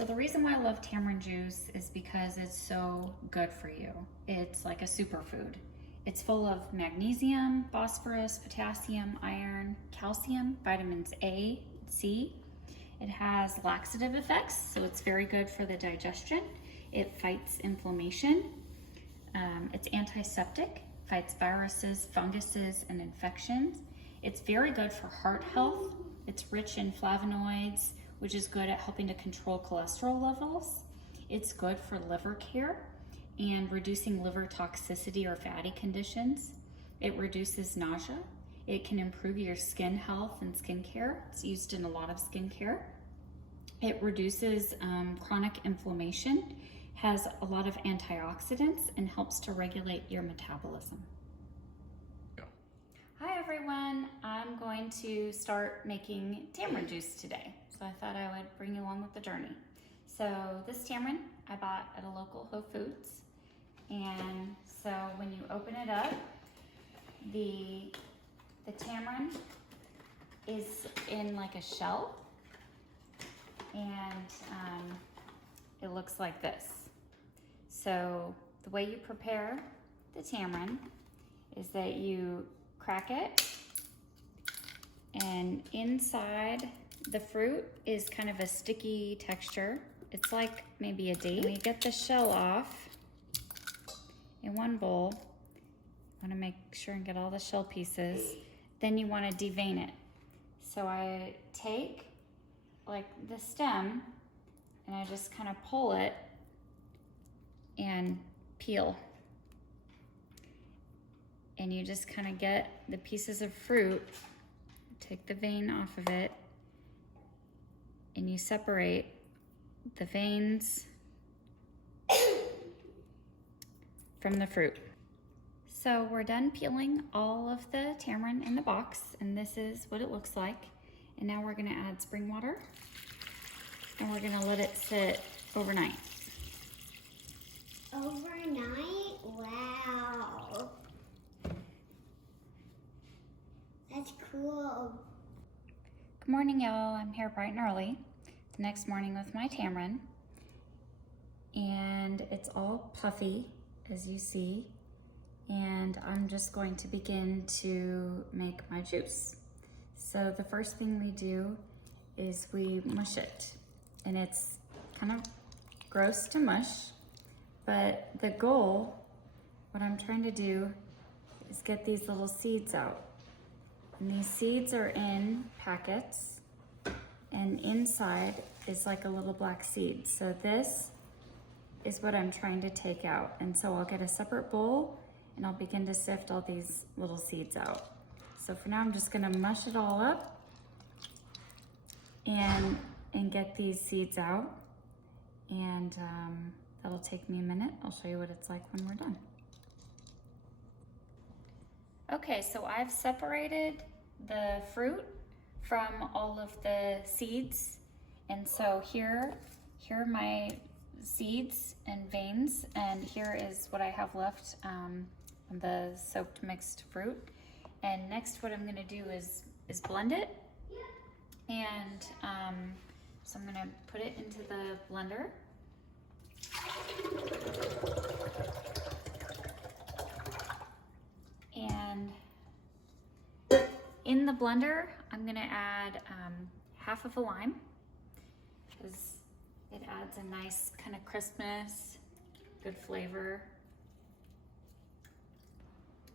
So the reason why I love tamarind juice is because it's so good for you. It's like a superfood. It's full of magnesium, phosphorus, potassium, iron, calcium, vitamins A, C. It has laxative effects, so it's very good for the digestion. It fights inflammation. It's antiseptic, fights viruses, funguses, and infections. It's very good for heart health. It's rich in flavonoids, which is good at helping to control cholesterol levels. It's good for liver care and reducing liver toxicity or fatty conditions. It reduces nausea. It can improve your skin health and skincare. It's used in a lot of skincare. It reduces chronic inflammation, has a lot of antioxidants, and helps to regulate your metabolism. Yeah. Hi everyone, I'm going to start making tamarind juice today. So I thought I would bring you along with the journey. So this tamarind I bought at a local Whole Foods. And so when you open it up, the tamarind is in like a shell, and it looks like this. So the way you prepare the tamarind is that you crack it, and inside the fruit is kind of a sticky texture. It's like maybe a date. When you get the shell off in one bowl, you want to make sure and get all the shell pieces. Then you want to devein it. So I take like the stem and I just kind of pull it and peel. And you just kind of get the pieces of fruit, take the vein off of it, and you separate the veins from the fruit. So we're done peeling all of the tamarind in the box, and this is what it looks like. And now we're gonna add spring water, and we're gonna let it sit overnight. Overnight? Wow. That's cool. Good morning, y'all. I'm here bright and early the next morning with my tamarind. And it's all puffy, as you see. And I'm just going to begin to make my juice. So the first thing we do is we mush it. And it's kind of gross to mush, but the goal, what I'm trying to do is get these little seeds out. And these seeds are in packets, and inside is like a little black seed. So this is what I'm trying to take out. And so I'll get a separate bowl and I'll begin to sift all these little seeds out. So for now, I'm just gonna mush it all up and get these seeds out. And that'll take me a minute. I'll show you what it's like when we're done. Okay, so I've separated the fruit from all of the seeds. And so here are my seeds and veins, and here is what I have left, the soaked mixed fruit. And next what I'm gonna do is blend it. And so I'm gonna put it into the blender. And in the blender, I'm gonna add half of a lime, because it adds a nice kind of crispness, good flavor.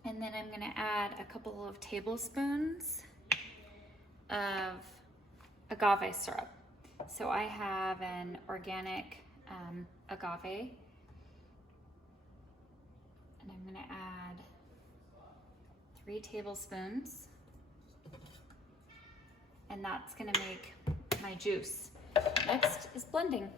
And then I'm gonna add a couple of tablespoons of agave syrup. So I have an organic agave, and I'm gonna add 3 tablespoons, and that's gonna make my juice. Next is blending.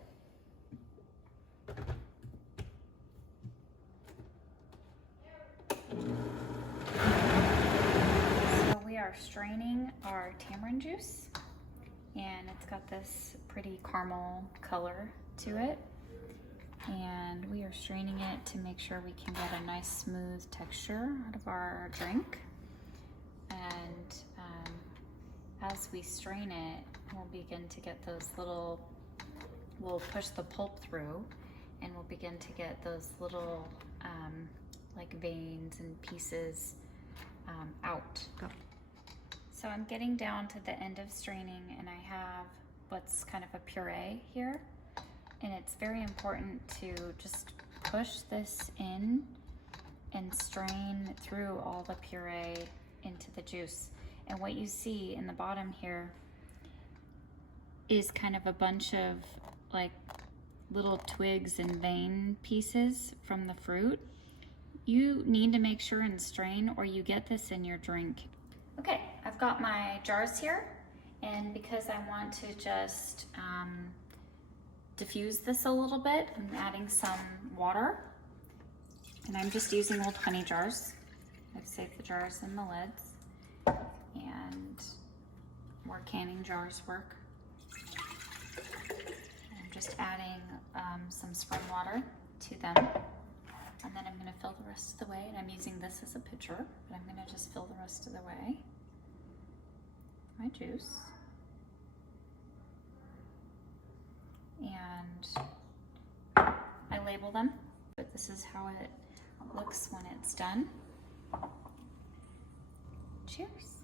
So we are straining our tamarind juice, and it's got this pretty caramel color to it. And we are straining it to make sure we can get a nice smooth texture out of our drink. And as we strain it, we'll begin to get those little will push the pulp through, and we'll begin to get those little like veins and pieces out. Go. So I'm getting down to the end of straining, and I have what's kind of a puree here. And it's very important to just push this in and strain through all the puree into the juice. And what you see in the bottom here is kind of a bunch of like little twigs and vein pieces from the fruit. You need to make sure and strain, or you get this in your drink. Okay, I've got my jars here, and because I want to just diffuse this a little bit, I'm adding some water, and I'm just using old honey jars. I've saved the jars and the lids, and more canning jars work. I'm just adding some spring water to them. And then I'm going to fill the rest of the way, and I'm using this as a pitcher, but I'm going to just fill the rest of the way. My juice. And I label them, but this is how it looks when it's done. Cheers.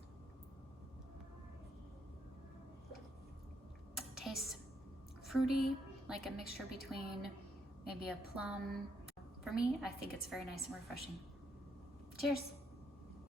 Tastes fruity, like a mixture between maybe a plum. For me, I think it's very nice and refreshing. Cheers.